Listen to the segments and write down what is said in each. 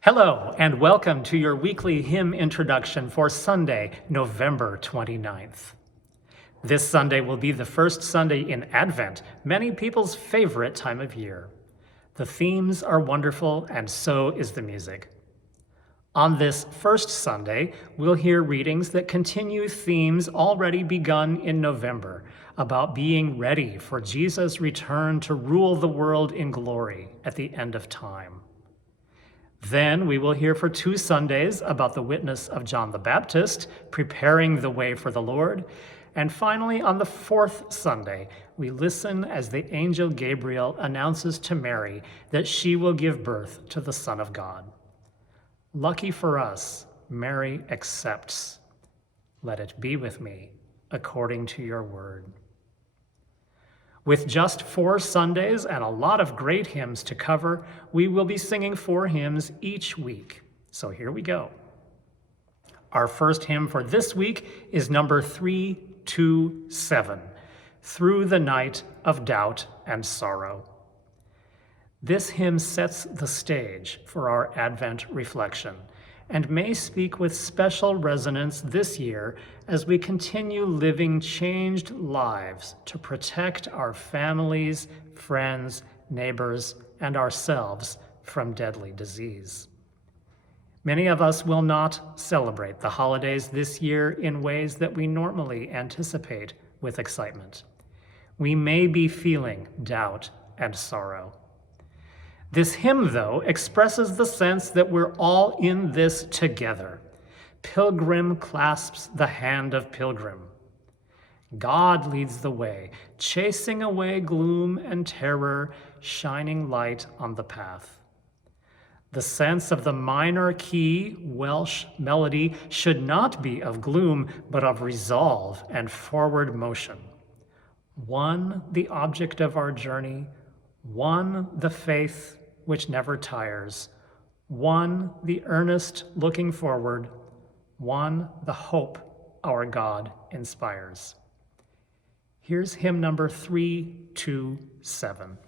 Hello, and welcome to your weekly hymn introduction for Sunday, November 29th. This Sunday will be the first Sunday in Advent, many people's favorite time of year. The themes are wonderful, and so is the music. On this first Sunday, we'll hear readings that continue themes already begun in November about being ready for Jesus' return to rule the world in glory at the end of time. Then we will hear for 2 Sundays about the witness of John the Baptist, preparing the way for the Lord. And finally, on the 4th Sunday, we listen as the angel Gabriel announces to Mary that she will give birth to the Son of God. Lucky for us, Mary accepts. Let it be with me, according to your word. With just 4 Sundays and a lot of great hymns to cover, we will be singing 4 hymns each week. So here we go. Our first hymn for this week is number 327, Through the Night of Doubt and Sorrow. This hymn sets the stage for our Advent reflection and may speak with special resonance this year as we continue living changed lives to protect our families, friends, neighbors, and ourselves from deadly disease. Many of us will not celebrate the holidays this year in ways that we normally anticipate with excitement. We may be feeling doubt and sorrow. This hymn, though, expresses the sense that we're all in this together. Pilgrim clasps the hand of pilgrim. God leads the way, chasing away gloom and terror, shining light on the path. The sense of the minor key Welsh melody should not be of gloom, but of resolve and forward motion. One, the object of our journey, one, the faith which never tires, one, the earnest looking forward, one, the hope our God inspires. Here's hymn number 327.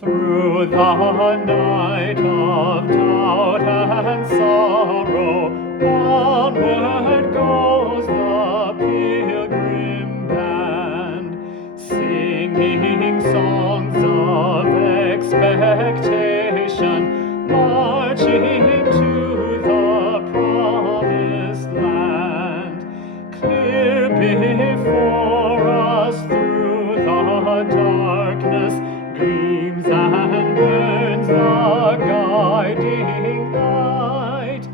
Through the night of doubt and sorrow, onward goes the pilgrim band, singing songs of expectation, marching to the promised land. Clear before us through the darkness, gleams and burns the guiding light.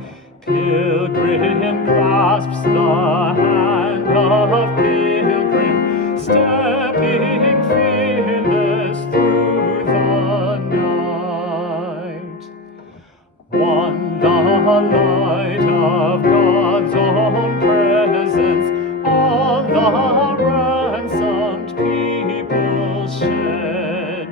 Pilgrim grasps the hand of pilgrim, stepping fearless through the night. One, the light of God's own presence on the ransomed people shed,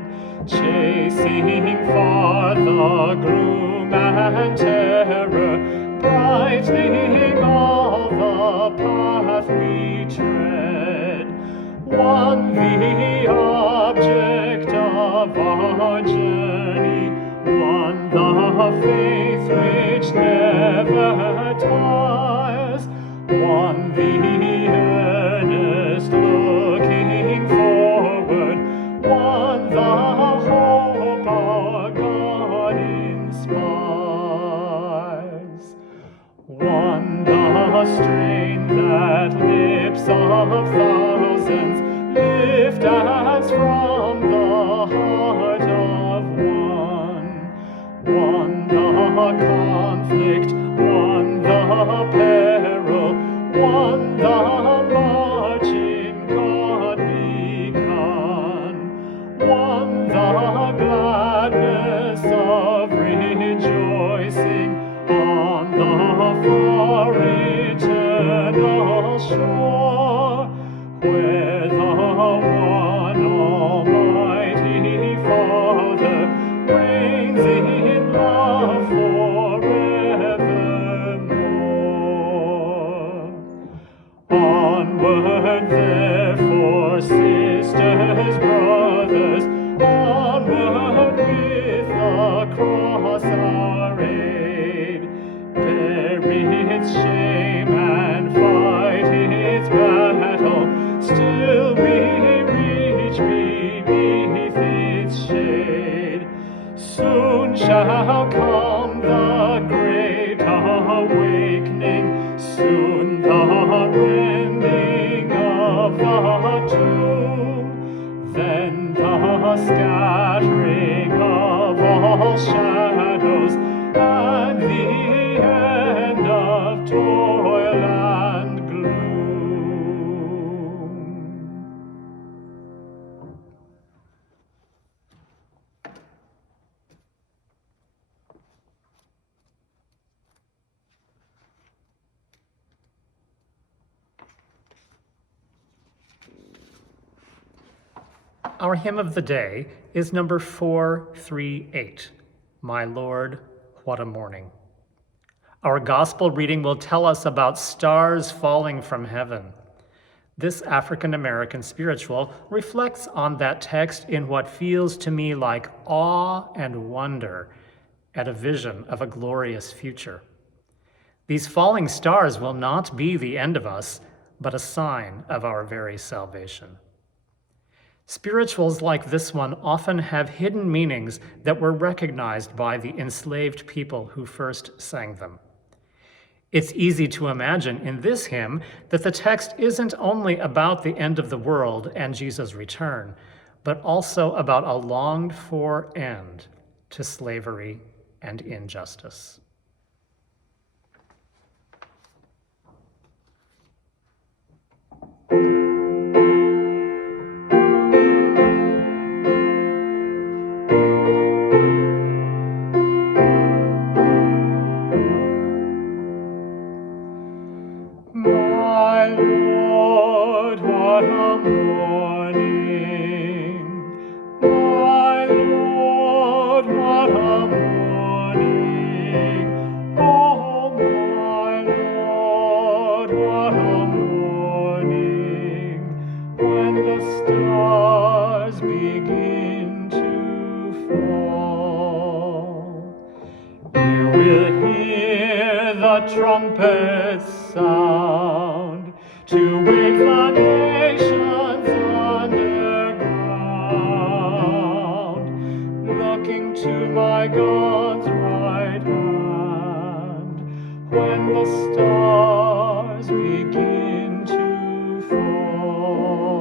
chasing far the gloom and terror, brightening all the path we tread. One, the object of our journey, one, the faith which never tires, one, the earnest looking forward, one, the hope our God inspires, one, the strain that lips of thousands lift as from the heart of one, the conflict, one, the peril, one, the march in God begun, one, the gladness of rejoicing on the far eternal shore, where the one onward with the cross our aid, bury its shame and fight its battle, still we reach beneath its shade. Soon shall come the great awakening, soon the rending of the tomb, then the scattering of all shadows, and the end of toil and gloom. Our hymn of the day is number 438, My Lord, What a Morning. Our gospel reading will tell us about stars falling from heaven. This African American spiritual reflects on that text in what feels to me like awe and wonder at a vision of a glorious future. These falling stars will not be the end of us, but a sign of our very salvation. Spirituals like this one often have hidden meanings that were recognized by the enslaved people who first sang them. It's easy to imagine in this hymn that the text isn't only about the end of the world and Jesus' return, but also about a longed-for end to slavery and injustice. My Lord, what a morning! My Lord, what a morning! Oh, my Lord, what a morning! When the stars begin to fall, you will hear the trumpets sound to wake the nations underground, looking to my God's right hand, when the stars begin to fall.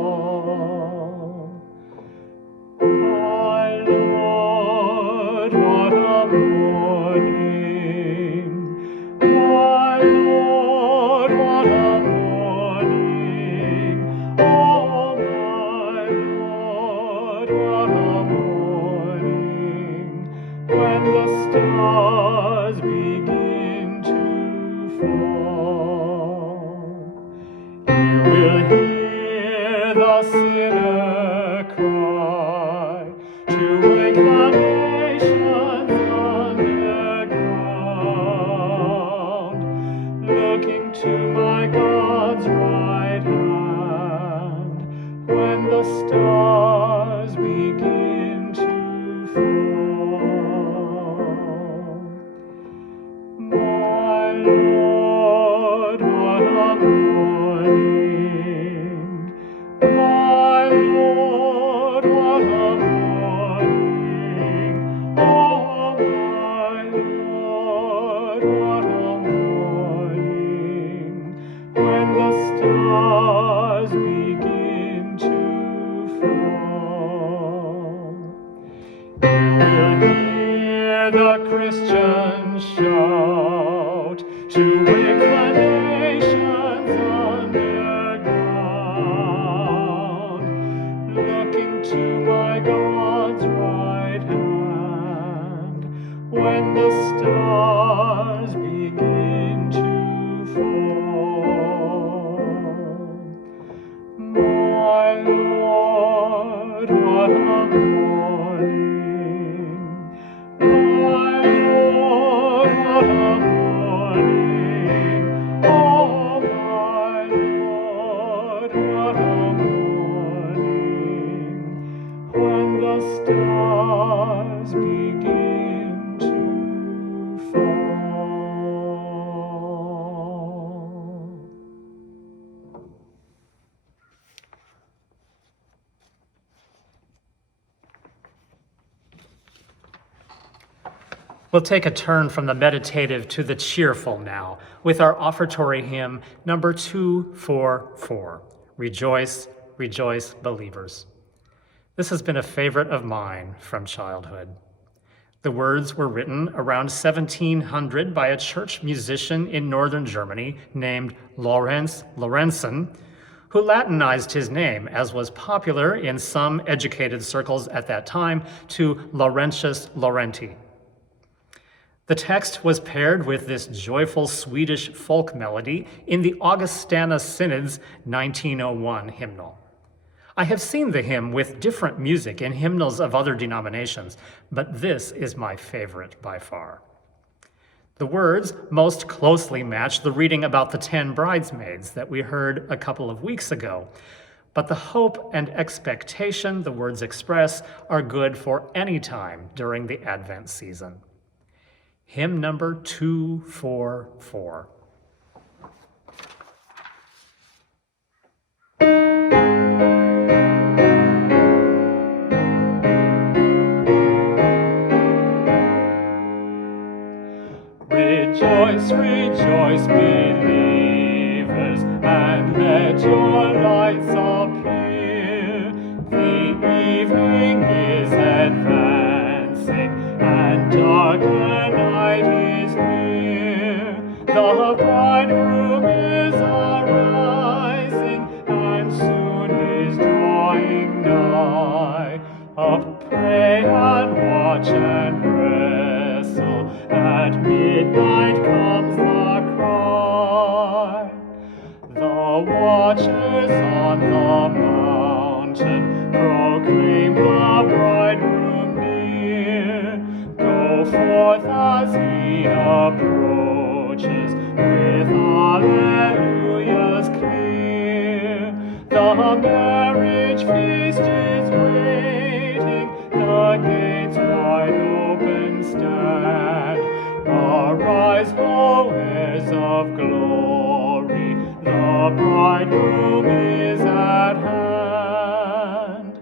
My Lord, what a morning! My Lord, what a morning! Oh, my Lord, what a morning! When the stars begin to fall, you will hear the sinner cry to wake the nations underground, looking to my God's right hand, when the stars begin to fall. My Lord, what a morning! My Lord, what a morning! Oh, my Lord, what a morning! When the stars begin to fall, you will hear the Christians shout to wake the nations underground, looking to my God's right hand, when the stars begin to fall. My Lord, what a morning! My Lord, what a morning! Oh, my Lord, what a morning! When the stars stars begin to fall. We'll take a turn from the meditative to the cheerful now with our offertory hymn number 244, Rejoice, Rejoice, Believers. This has been a favorite of mine from childhood. The words were written around 1700 by a church musician in northern Germany named Lorenz Lorenzen, who Latinized his name, as was popular in some educated circles at that time, to Laurentius Laurenti. The text was paired with this joyful Swedish folk melody in the Augustana Synod's 1901 hymnal. I have seen the hymn with different music in hymnals of other denominations, but this is my favorite by far. The words most closely match the reading about the 10 bridesmaids that we heard a couple of weeks ago, but the hope and expectation the words express are good for any time during the Advent season. Hymn number 244. Rejoice, rejoice, believers, and let your lights appear. The evening is advancing, and darker night is near. The bridegroom is arising, and soon is drawing nigh. Up, pray and watch and wrestle. At midnight comes the cry. The watchers on the mountain proclaim the bridegroom near. Go forth as he approaches with alleluias clear. The marriage feast is waiting, the gates wide open stand. Arise, O heirs of glory, the bridegroom is at hand.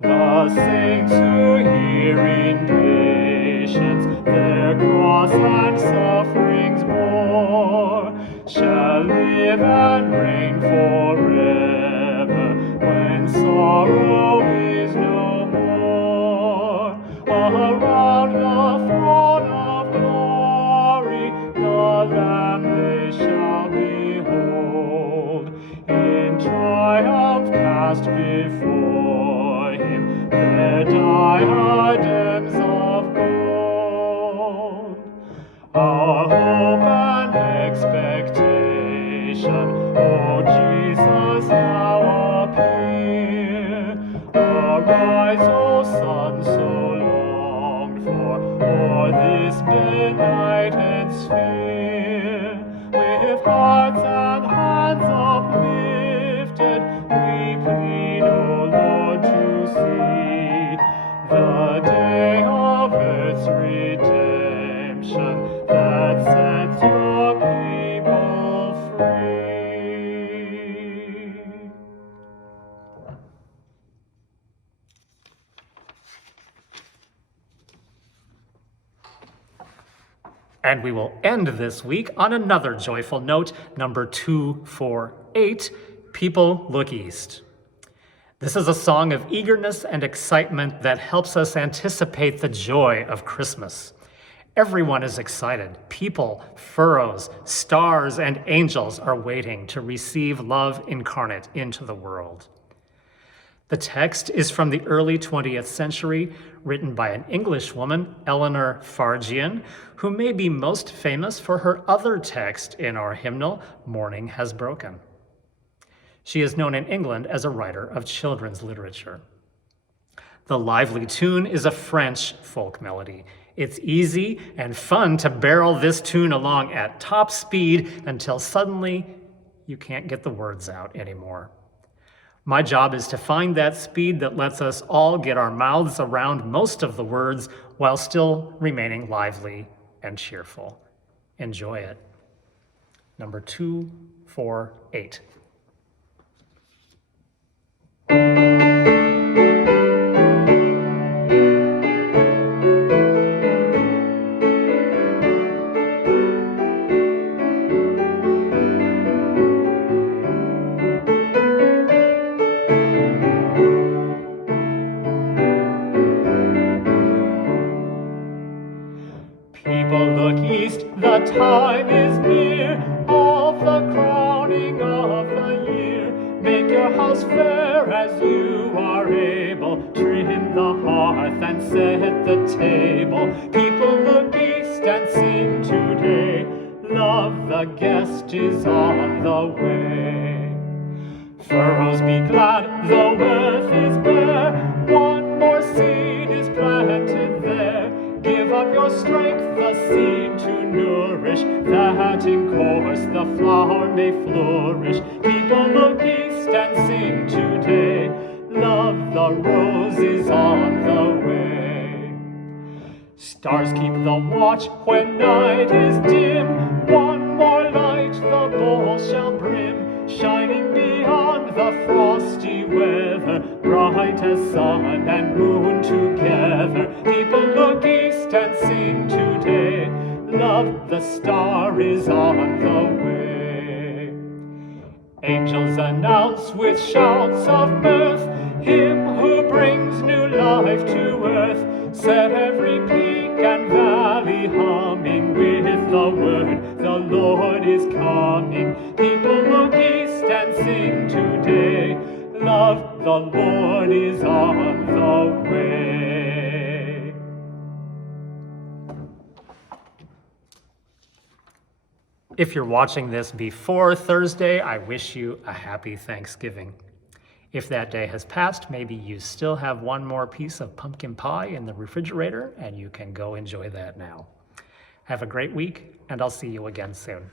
The saints who hear in patience their cross and sufferings bore shall live and reign forever when sorrow is no more. Around the throne of glory the Lamb they shall behold, in triumph cast before him their diadems of gold. Our hope and expectation, O Jesus, now appear. Arise, O Son, so longed for, o'er this benighted sphere. With hearts and hands uplifted, we plead, O Lord, to see the day of earth's redemption that sets your people free. And we will end this week on another joyful note, number 248, People Look East. This is a song of eagerness and excitement that helps us anticipate the joy of Christmas. Everyone is excited. People, furrows, stars, and angels are waiting to receive love incarnate into the world. The text is from the early 20th century, written by an English woman, Eleanor Fargian, who may be most famous for her other text in our hymnal, Morning Has Broken. She is known in England as a writer of children's literature. The lively tune is a French folk melody. It's easy and fun to barrel this tune along at top speed until suddenly you can't get the words out anymore. My job is to find that speed that lets us all get our mouths around most of the words while still remaining lively and cheerful. Enjoy it. Number 248. People look east, the time is near, of the crowning of the year. Make your house fair as you are able, trim the hearth and set the table. People look east and sing today, love the guest is on the way. Furrows be glad, though earth is bare, one more seed is planted there. Give up your strength, the seed to nourish, that in course the flower may flourish. People look east and sing today, love the rose is on the way. Stars keep the watch when night is dim, one more light the bowl shall brim, shining beyond the frosty weather, bright as sun and moon together. People look east and sing today, love the star is on the way. Angels announce with shouts of mirth, him who brings new life to earth. Set every peak and valley humming with the word, the Lord is coming. People look east and sing today, love the Lord is on the way. If you're watching this before Thursday, I wish you a happy Thanksgiving. If that day has passed, maybe you still have one more piece of pumpkin pie in the refrigerator and you can go enjoy that now. Have a great week, and I'll see you again soon.